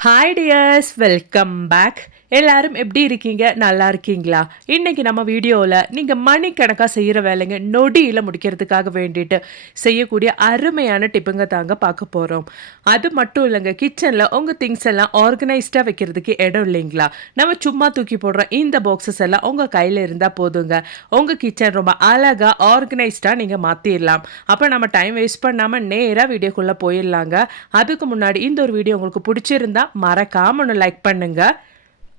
Hi dears welcome back எல்லாரும் எப்படி இருக்கீங்க? நல்லா இருக்கீங்களா? இன்னைக்கு நம்ம வீடியோவில் நீங்கள் மணிக்கணக்காக செய்கிற வேலைங்க நொடியில் முடிக்கிறதுக்காக வேண்டிட்டு செய்யக்கூடிய அருமையான டிப்புங்க தாங்க பார்க்க போகிறோம் அது மட்டும் இல்லைங்க கிச்சனில் உங்கள் திங்ஸ் எல்லாம் ஆர்கனைஸ்டாக வைக்கிறதுக்கு இடம் இல்லைங்களா? நம்ம சும்மா தூக்கி போடுற இந்த பாக்ஸஸ் எல்லாம் உங்கள் கையில் இருந்தால் போதுங்க. உங்கள் கிச்சன் ரொம்ப அழகாக ஆர்கனைஸ்டாக நீங்கள் மாற்றிடலாம் அப்போ நம்ம டைம் வேஸ்ட் பண்ணாமல் நேராக வீடியோக்குள்ளே போயிடலாங்க அதுக்கு முன்னாடி இந்த ஒரு வீடியோ உங்களுக்கு பிடிச்சிருந்தா மறக்காமல் ஒன்று லைக் பண்ணுங்கள்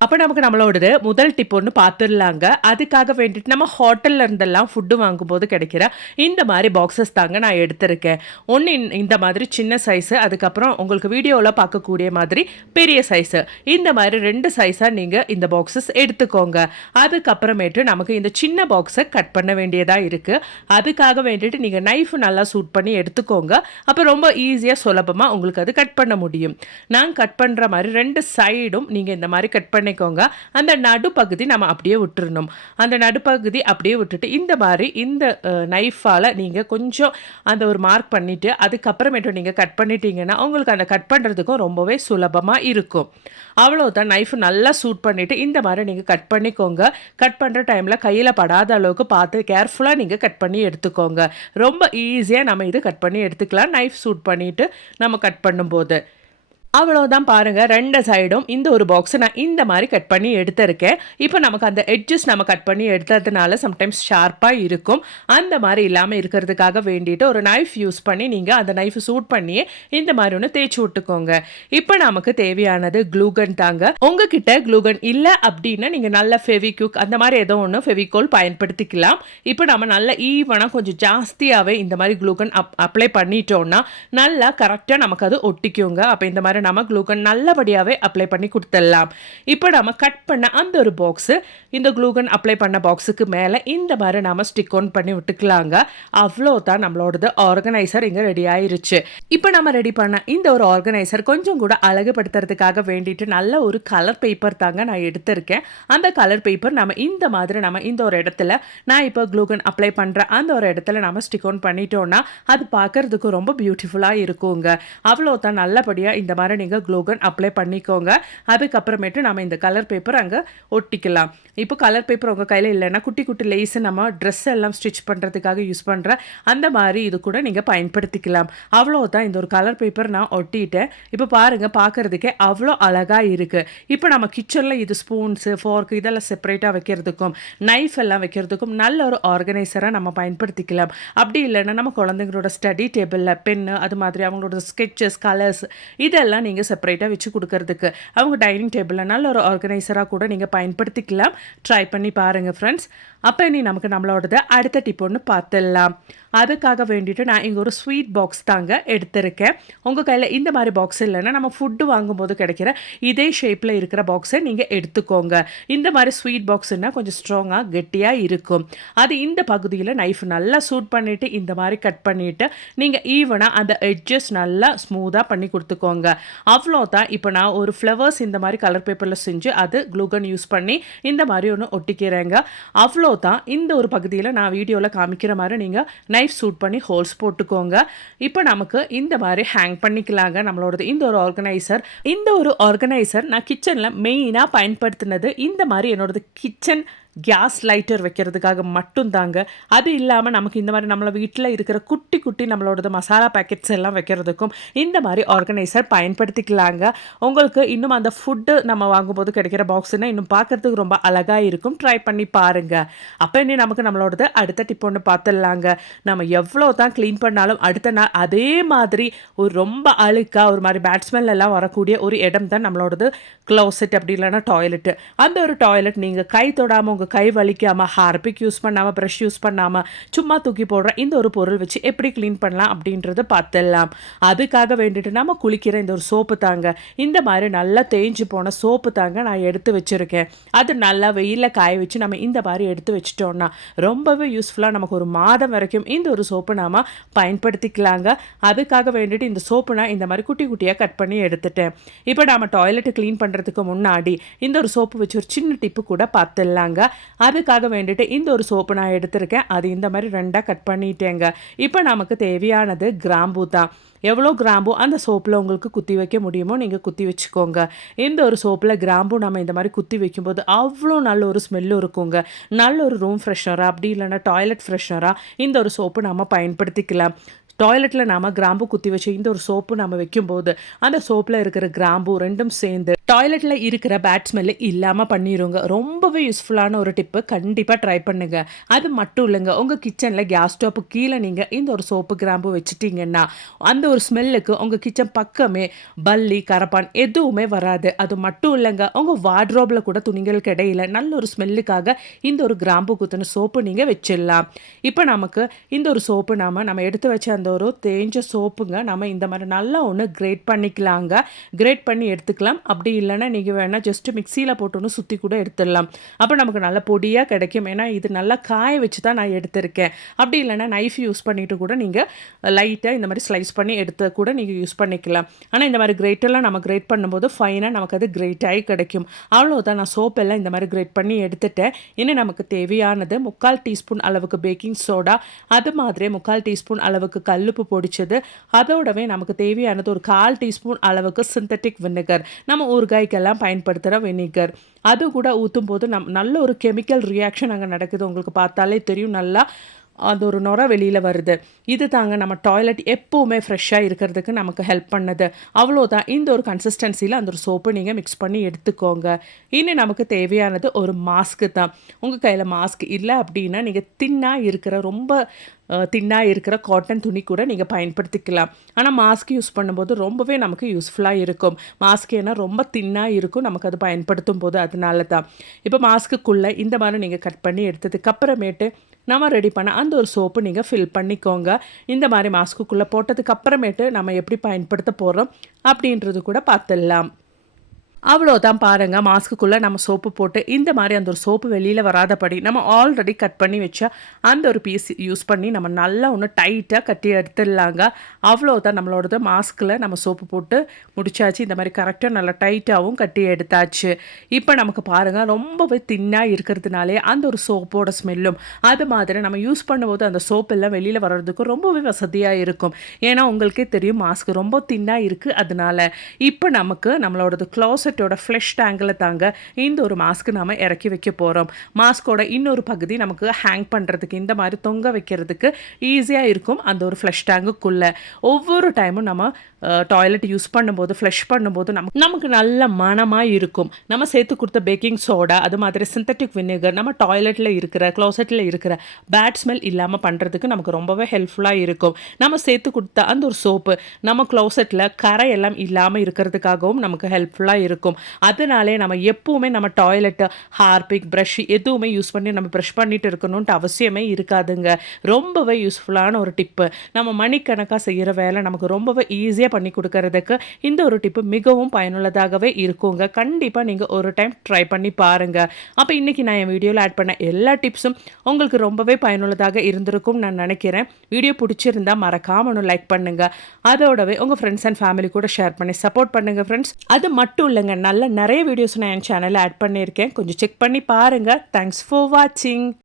அப்போ நமக்கு நம்மளோடது முதல் டிப் ஒன்று பார்த்துடலாங்க அதுக்காக வேண்டிட்டு நம்ம ஹோட்டலில் இருந்தெல்லாம் ஃபுட்டு வாங்கும்போது கிடைக்கிற இந்த மாதிரி பாக்ஸஸ் தாங்க நான் எடுத்திருக்கேன். ஒன்று இந்த மாதிரி சின்ன சைஸு அதுக்கப்புறம் உங்களுக்கு வீடியோவில் பார்க்கக்கூடிய மாதிரி பெரிய சைஸு இந்த மாதிரி ரெண்டு சைஸாக நீங்கள் இந்த பாக்ஸஸ் எடுத்துக்கோங்க. அதுக்கப்புறமேட்டு நமக்கு இந்த சின்ன பாக்ஸை கட் பண்ண வேண்டியதாக இருக்குது அதுக்காக வேண்டிட்டு நீங்கள் நைஃப் நல்லா சூட் பண்ணி எடுத்துக்கோங்க. அப்போ ரொம்ப ஈஸியாக சுலபமாக உங்களுக்கு அது கட் பண்ண முடியும். நான் கட் பண்ணுற மாதிரி ரெண்டு சைடும் நீங்கள் இந்த மாதிரி கட் பண்ணிக்கோங்க அந்த நடுப்பகுதி நம்ம அப்படியே விட்டுறணும். அந்த நடுப்பகுதி அப்படியே விட்டுட்டு இந்த மாதிரி இந்த நைஃபால் நீங்கள் கொஞ்சம் அந்த ஒரு மார்க் பண்ணிவிட்டு அதுக்கப்புறமேட்டு நீங்கள் கட் பண்ணிட்டீங்கன்னா உங்களுக்கு அந்த கட் பண்ணுறதுக்கும் ரொம்பவே சுலபமாக இருக்கும். அவ்வளோதான் நைஃப் நல்லா சூட் பண்ணிவிட்டு இந்த மாதிரி நீங்கள் கட் பண்ணிக்கோங்க. கட் பண்ணுற டைமில் கையில் படாத அளவுக்கு பார்த்து கேர்ஃபுல்லாக நீங்கள் கட் பண்ணி எடுத்துக்கோங்க. ரொம்ப ஈஸியாக நம்ம இது கட் பண்ணி எடுத்துக்கலாம். நைஃப் சூட் பண்ணிவிட்டு நம்ம கட் பண்ணும்போது. அவ்வளோதான் பாருங்கள் ரெண்டு சைடும் இந்த ஒரு பாக்ஸை நான் இந்த மாதிரி கட் பண்ணி எடுத்திருக்கேன். இப்போ நமக்கு அந்த எட்ஜஸ் நம்ம கட் பண்ணி எடுத்ததுனால சம்டைம்ஸ் ஷார்ப்பாக இருக்கும். அந்த மாதிரி இல்லாமல் இருக்கிறதுக்காக வேண்டிட்டு ஒரு நைஃப் யூஸ் பண்ணி நீங்கள் அந்த நைஃப் சூட் பண்ணியே இந்த மாதிரி ஒன்று தேய்ச்சி விட்டுக்கோங்க. இப்போ நமக்கு தேவையானது க்ளூகன் தாங்க. உங்ககிட்ட க்ளூகன் இல்லை அப்படின்னா நீங்கள் நல்ல ஃபெவிக்யூக் அந்த மாதிரி ஏதோ ஒன்று ஃபெவிகோல் பயன்படுத்திக்கலாம். இப்போ நம்ம நல்ல ஈவனாக கொஞ்சம் ஜாஸ்தியாகவே இந்த மாதிரி க்ளூகன் அப் அப்ளை பண்ணிட்டோம்னா நல்லா கரெக்டாக நமக்கு அது ஒட்டிக்குங்க. அப்போ இந்த மாதிரி நம்ம க்ளூகன் நல்லபடியாகவே அப்ளை பண்ணி கொடுத்துடலாம். இப்போ நம்ம கட் பண்ண அந்த ஒரு பாக்ஸு இந்த க்ளூகன் அப்ளை பண்ண பாக்ஸுக்கு மேலே இந்த மாதிரி நம்ம ஸ்டிக் ஆன் பண்ணி விட்டுக்கலாங்க. அவ்வளோ தான் நம்மளோடது ஆர்கனைசர் இங்கே ரெடி ஆயிருச்சு. இப்போ நம்ம ரெடி பண்ண இந்த ஒரு ஆர்கனைசர் கொஞ்சம் கூட அழகுபடுத்துறதுக்காக வேண்டிட்டு நல்ல ஒரு கலர் பேப்பர் தாங்க நான் எடுத்திருக்கேன். அந்த கலர் பேப்பர் நம்ம இந்த மாதிரி நம்ம இந்த ஒரு இடத்துல நான் இப்போ க்ளூகன் அப்ளை பண்ணுற அந்த ஒரு இடத்துல நம்ம ஸ்டிக் ஆன் பண்ணிட்டோம்னா அது பார்க்கறதுக்கு ரொம்ப பியூட்டிஃபுல்லாக இருக்குங்க. அவ்வளோ தான் நல்லபடியாக இந்த மாதிரி நீங்கள் க்ளோகன் அப்ளை பண்ணிக்கோங்க. அதுக்கப்புறமேட்டு நம்ம இந்த கலர் பேப்பர் அங்கே ஒட்டிக்கலாம். இப்போ கலர் பேப்பர் உங்கள் கையில் இல்லைன்னா குட்டி குட்டி லேஸு நம்ம ட்ரெஸ் எல்லாம் ஸ்டிச் பண்ணுறதுக்காக யூஸ் பண்ணுற அந்த மாதிரி இது கூட நீங்கள் பயன்படுத்திக்கலாம். அவ்வளோதான் இந்த ஒரு கலர் பேப்பர் நான் ஒட்டிட்டேன். இப்போ பாருங்கள் பார்க்குறதுக்கே அவ்வளோ அழகாக இருக்குது இப்போ நம்ம கிச்சனில் இது ஸ்பூன்ஸு ஃபோர்க்கு இதெல்லாம் செப்பரேட்டாக வைக்கிறதுக்கும் நைஃப் எல்லாம் வைக்கிறதுக்கும் நல்ல ஒரு ஆர்கனைசராக நம்ம பயன்படுத்திக்கலாம். அப்படி இல்லைன்னா நம்ம குழந்தைங்களோட ஸ்டடி டேபிளில் பென்னு அது மாதிரி அவங்களோட ஸ்கெச்சஸ் கலர்ஸ் இதெல்லாம் நீங்கள் செப்பரேட்டாக வச்சு கொடுக்கறதுக்கு. அவங்க டைனிங் டேபிளில் ஒரு ஆர்கனைசராக கூட நீங்கள் பயன்படுத்திக்கலாம். ட்ரை பண்ணி பாருங்கள் ஃப்ரெண்ட்ஸ் அப்போ இனி நமக்கு நம்மளோடது அடுத்த டிப் ஒன்று பார்த்துடலாம். அதுக்காக வேண்டிட்டு நான் இங்கே ஒரு ஸ்வீட் பாக்ஸ் தாங்க எடுத்திருக்கேன். உங்கள் கையில் இந்த மாதிரி பாக்ஸ் இல்லைன்னா நம்ம ஃபுட்டு வாங்கும்போது கிடைக்கிற இதே ஷேப்பில் இருக்கிற பாக்ஸை நீங்கள் எடுத்துக்கோங்க. இந்த மாதிரி ஸ்வீட் பாக்ஸ்னால் கொஞ்சம் ஸ்ட்ராங்காக கெட்டியாக இருக்கும். அது இந்த பகுதியில் நைஃப் நல்லா சூட் பண்ணிவிட்டு இந்த மாதிரி கட் பண்ணிவிட்டு நீங்கள் ஈவனாக அந்த எட்ஜஸ் நல்லா ஸ்மூத்தாக பண்ணி கொடுத்துக்கோங்க. அவ்வளோதான் இப்போ நான் ஒரு ஃப்ளவர்ஸ் இந்த மாதிரி கலர் பேப்பரில் செஞ்சு அது க்ளூகன் யூஸ் பண்ணி இந்த மாதிரி ஒன்று ஒட்டிக்கிறேங்க. அவ்வளோதான் இந்த ஒரு பகுதியில் நான் வீடியோவில் காமிக்கிற மாதிரி நீங்கள் நைஃப் சூட் பண்ணி ஹோல்ஸ் போட்டுக்கோங்க. இப்போ நமக்கு இந்த மாதிரி ஹேங் பண்ணிக்கலாங்க. நம்மளோடது இந்த ஒரு ஆர்கனைசர் இந்த ஒரு ஆர்கனைசர் நான் கிச்சனில் மெயினாக பயன்படுத்தினது இந்த மாதிரி என்னோடது கிச்சன் கேஸ் லைட்டர் வைக்கிறதுக்காக மட்டும்தாங்க. அது இல்லாமல் நமக்கு இந்த மாதிரி நம்மளை வீட்டில் இருக்கிற குட்டி குட்டி நம்மளோடது மசாலா பேக்கெட்ஸ் எல்லாம் வைக்கிறதுக்கும் இந்த மாதிரி ஆர்கனைசர் பயன்படுத்திக்கலாங்க. உங்களுக்கு இன்னும் அந்த ஃபுட்டு நம்ம வாங்கும்போது கிடைக்கிற பாக்ஸ்னா இன்னும் பார்க்கறதுக்கு ரொம்ப அழகாக இருக்கும். ட்ரை பண்ணி பாருங்கள் அப்போ இனி நமக்கு நம்மளோடது அடுத்த டிப் ஒன்று பார்த்துடலாங்க நம்ம எவ்வளோ தான் க்ளீன் பண்ணாலும் அடுத்த நாள் அதே மாதிரி ஒரு ரொம்ப அழுக்காக ஒரு மாதிரி பேட்ஸ்மென் எல்லாம் வரக்கூடிய ஒரு இடம் தான் நம்மளோடது க்ளோசெட் அப்படி இல்லைன்னா டாய்லெட்டு அந்த ஒரு டாய்லெட் நீங்கள் கை தொடாமல் அவங்க கை வலிக்காமல் ஹார்பிக் யூஸ் பண்ணாமல் ப்ரஷ் யூஸ் பண்ணாமல் சும்மா தூக்கி போடுற இந்த ஒரு பொருள் வச்சு எப்படி க்ளீன் பண்ணலாம் அப்படின்றத பார்த்துடலாம். அதுக்காக வேண்டிட்டு நம்ம குளிக்கிற இந்த ஒரு சோப்பு தாங்க. இந்த மாதிரி நல்லா தேஞ்சு போன சோப்பு தாங்க நான் எடுத்து வச்சுருக்கேன். அது நல்லா வெயிலில் காய வச்சு நம்ம இந்த மாதிரி எடுத்து வச்சிட்டோம்னா ரொம்பவே யூஸ்ஃபுல்லாக நமக்கு ஒரு மாதம் வரைக்கும் இந்த ஒரு சோப்பு நாம் பயன்படுத்திக்கலாங்க. அதுக்காக வேண்டிட்டு இந்த சோப்பு நான் இந்த மாதிரி குட்டி குட்டியாக கட் பண்ணி எடுத்துட்டேன். இப்போ நாம் டாய்லெட்டு க்ளீன் பண்ணுறதுக்கு முன்னாடி இந்த ஒரு சோப்பு வச்சு ஒரு சின்ன டிப்பு கூட பார்த்துடலாங்க. அதுக்காக வேண்டிட்டு இந்த ஒரு சோப்பு நான் எடுத்திருக்கேன். அது இந்த மாதிரி ரெண்டாக கட் பண்ணிட்டேங்க. இப்போ நமக்கு தேவையானது கிராம்பு தான். எவ்வளோ கிராம்பு அந்த சோப்பில் உங்களுக்கு குத்தி வைக்க முடியுமோ நீங்கள் குத்தி வச்சுக்கோங்க. இந்த ஒரு சோப்பில் கிராம்பு நம்ம இந்த மாதிரி குத்தி வைக்கும்போது அவ்வளோ நல்ல ஒரு ஸ்மெல்லும் இருக்குங்க. நல்ல ஒரு ரூம் ஃப்ரெஷ்னராக அப்படி இல்லைன்னா டாய்லெட் ஃப்ரெஷ்னராக இந்த ஒரு சோப்பு நம்ம பயன்படுத்திக்கலாம். டாய்லெட்டில் நாம் கிராம்பு குத்தி வச்சு இந்த ஒரு சோப்பு நம்ம வைக்கும்போது அந்த சோப்பில் இருக்கிற கிராம்பு ரெண்டும் சேர்ந்து டாய்லெட்டில் இருக்கிற பேட் ஸ்மெல்லு இல்லாமல் பண்ணிடுங்க ரொம்பவே யூஸ்ஃபுல்லான ஒரு டிப்பு கண்டிப்பாக ட்ரை பண்ணுங்கள் அது மட்டும் இல்லைங்க. உங்கள் கிச்சனில் கேஸ் ஸ்டோப்பு கீழே நீங்கள் இந்த ஒரு சோப்பு கிராம்பு வச்சுட்டிங்கன்னா அந்த ஒரு ஸ்மெல்லுக்கு உங்கள் கிச்சன் பக்கமே பல்லி கரப்பான் எதுவுமே வராது. அது மட்டும் இல்லைங்க. உங்கள் வார்ட்ரோப்பில் கூட துணிகளுக்கு இடையில நல்ல ஒரு ஸ்மெல்லுக்காக இந்த ஒரு கிராம்பு குத்தின சோப்பு நீங்கள் வச்சிடலாம். இப்போ நமக்கு இந்த ஒரு சோப்பு நாம் நம்ம எடுத்து வச்ச அந்த ஒரு தேஞ்ச சோப்புங்க நம்ம இந்த மாதிரி நல்லா ஒன்று கிரேட் பண்ணிக்கலாங்க. கிரேட் பண்ணி எடுத்துக்கலாம். அப்படி இல்லைன்னா நீங்கள் வேணால் ஜஸ்ட்டு மிக்சியில் போட்டு சுற்றி கூட எடுத்துடலாம். அப்போ நமக்கு நல்ல பொடியாக கிடைக்கும். ஏன்னா இது நல்லா காய வச்சு தான் நான் எடுத்திருக்கேன். அப்படி இல்லைன்னா நைஃப் யூஸ் பண்ணிவிட்டு கூட நீங்கள் லைட்டாக இந்த மாதிரி ஸ்லைஸ் பண்ணி எடுத்து கூட நீங்கள் யூஸ் பண்ணிக்கலாம். ஆனால் இந்த மாதிரி கிரேட்டெல்லாம் நம்ம கிரேட் பண்ணும்போது ஃபைனாக நமக்கு அது கிரேட் ஆகி கிடைக்கும். அவ்வளோதான் நான் சோப்பெல்லாம் இந்த மாதிரி கிரேட் பண்ணி எடுத்துட்டேன். இன்னும் நமக்கு தேவையானது முக்கால் டீஸ்பூன் அளவுக்கு பேக்கிங் சோடா அது மாதிரி முக்கால் டீஸ்பூன் அளவுக்கு கல்லுப்பு பொடிச்சது. அதோடவே நமக்கு தேவையானது ஒரு கால் டீஸ்பூன் அளவுக்கு சிந்தட்டிக் வினிகர் நம்ம ஒரு ஊறுகாய்க்கெல்லாம் பயன்படுத்துகிற வினிகர் அது கூட ஊற்றும் போது நம் நல்ல ஒரு கெமிக்கல் ரியாக்ஷன் அங்கே நடக்குது. உங்களுக்கு பார்த்தாலே தெரியும். நல்லா அது ஒரு நுர வெளியில் வருது. இது தாங்க நம்ம டாய்லெட் எப்போவுமே ஃப்ரெஷ்ஷாக இருக்கிறதுக்கு நமக்கு ஹெல்ப் பண்ணது. அவ்வளோதான். இந்த ஒரு கன்சிஸ்டன்சியில் அந்த ஒரு சோப்பு நீங்கள் மிக்ஸ் பண்ணி எடுத்துக்கோங்க. இனி நமக்கு தேவையானது ஒரு மாஸ்க்கு தான். உங்கள் கையில் மாஸ்க் இல்லை அப்படின்னா நீங்கள் தின்னாக இருக்கிற ரொம்ப தின்னாக இருக்கிற காட்டன் துணி கூட நீங்கள் பயன்படுத்திக்கலாம். ஆனால் மாஸ்க் யூஸ் பண்ணும்போது ரொம்பவே நமக்கு யூஸ்ஃபுல்லாக இருக்கும். மாஸ்க் ஏன்னா ரொம்ப தின்னாக இருக்கும். நமக்கு அது பயன்படுத்தும் போது அதனால தான். இப்போ மாஸ்க்குள்ளே இந்த மாதிரி நீங்கள் கட் பண்ணி எடுத்ததுக்கப்புறமேட்டு நம்ம ரெடி பண்ண அந்த ஒரு சோப்பு நீங்கள் ஃபில் பண்ணிக்கோங்க. இந்த மாதிரி மாஸ்க்குள்ளே போட்டதுக்கு அப்புறமேட்டு நம்ம எப்படி பயன்படுத்த போகிறோம் அப்படின்றது கூட பார்த்துடலாம். அவ்வளோதான் பாருங்கள் மாஸ்க்குள்ளே நம்ம சோப்பு போட்டு இந்த மாதிரி அந்த ஒரு சோப்பு வெளியில் வராதபடி நம்ம ஆல்ரெடி கட் பண்ணி வச்ச அந்த ஒரு பீஸ் யூஸ் பண்ணி நம்ம நல்லா ஒன்று டைட்டாக கட்டி எடுத்துடலாங்க. அவ்வளோதான் நம்மளோடது மாஸ்கில் நம்ம சோப்பு போட்டு முடிச்சாச்சு. இந்த மாதிரி கரெக்டாக நல்லா டைட்டாகவும் கட்டி எடுத்தாச்சு. இப்போ நமக்கு பாருங்கள் ரொம்பவே தின்னாக இருக்கிறதுனாலே அந்த ஒரு சோப்போட ஸ்மெல்லும் அது மாதிரி நம்ம யூஸ் பண்ணும்போது அந்த சோப்பு எல்லாம் வெளியில் வர்றதுக்கு ரொம்பவே வசதியாக இருக்கும். ஏன்னா உங்களுக்கே தெரியும் மாஸ்க் ரொம்ப தின்னாக இருக்குது அதனால இப்போ நமக்கு நம்மளோடது க்ளோஸ் க்ளோசெட்டோட ஃப்ளஷ் டேங்கில் தாங்க இந்த ஒரு மாஸ்க் நாம் இறக்கி வைக்க போகிறோம் மாஸ்கோட இன்னொரு பகுதி நமக்கு ஹேங் பண்ணுறதுக்கு இந்த மாதிரி தொங்க வைக்கிறதுக்கு ஈஸியாக இருக்கும் அந்த ஒரு ஃப்ளஷ் டேங்குக்குள்ளே ஒவ்வொரு டைமும் நம்ம டாய்லெட் யூஸ் பண்ணும்போது ஃப்ளஷ் பண்ணும்போது நமக்கு நமக்கு நல்ல மனமாக இருக்கும். நம்ம சேர்த்து கொடுத்த பேக்கிங் சோடா அது மாதிரி சிந்தட்டிக் வினிகர் நம்ம டாய்லெட்டில் இருக்கிற க்ளோசெட்டில் இருக்கிற பேட் ஸ்மெல் இல்லாமல் பண்ணுறதுக்கு நமக்கு ரொம்பவே ஹெல்ப்ஃபுல்லாக இருக்கும். நம்ம சேர்த்து கொடுத்த அந்த ஒரு சோப்பு நம்ம க்ளோசெட்டில் கரை எல்லாம் இல்லாமல் இருக்கிறதுக்காகவும் நமக்கு ஹெல்ப்ஃபுல்லாக இருக்கும். அதனாலே நம்ம எப்போவுமே நம்ம டாய்லெட்டு ஹார்பிக் ப்ரஷ் எதுவுமே யூஸ் பண்ணி நம்ம ப்ரஷ் பண்ணிட்டு இருக்கணும்ன்ட்டு அவசியமே இருக்காதுங்க. ரொம்பவே யூஸ்ஃபுல்லான ஒரு டிப்பு நம்ம மணிக்கணக்காக செய்கிற வேலை நமக்கு ரொம்பவே ஈஸியாக பண்ணி கொடுக்கறதுக்கு இந்த ஒரு டிப்பு மிகவும் பயனுள்ளதாகவே இருக்குங்க. கண்டிப்பாக நீங்கள் ஒரு டைம் ட்ரை பண்ணி பாருங்கள் அப்போ இன்றைக்கி நான் என் வீடியோவில் ஆட் பண்ண எல்லா டிப்ஸும் உங்களுக்கு ரொம்பவே பயனுள்ளதாக இருந்திருக்கும் நான் நினைக்கிறேன். வீடியோ பிடிச்சிருந்தா மறக்காம ஒன்று லைக் பண்ணுங்கள் அதோடவே உங்கள் ஃப்ரெண்ட்ஸ் அண்ட் ஃபேமிலி கூட ஷேர் பண்ணி சப்போர்ட் பண்ணுங்கள் ஃப்ரெண்ட்ஸ் அது மட்டும் இல்லைங்க நல்ல நிறைய வீடியோஸ் நான் என் சேனலில் ஆட் பண்ணியிருக்கேன். கொஞ்சம் செக் பண்ணி பாருங்கள் தேங்க்ஸ் ஃபார் வாட்சிங்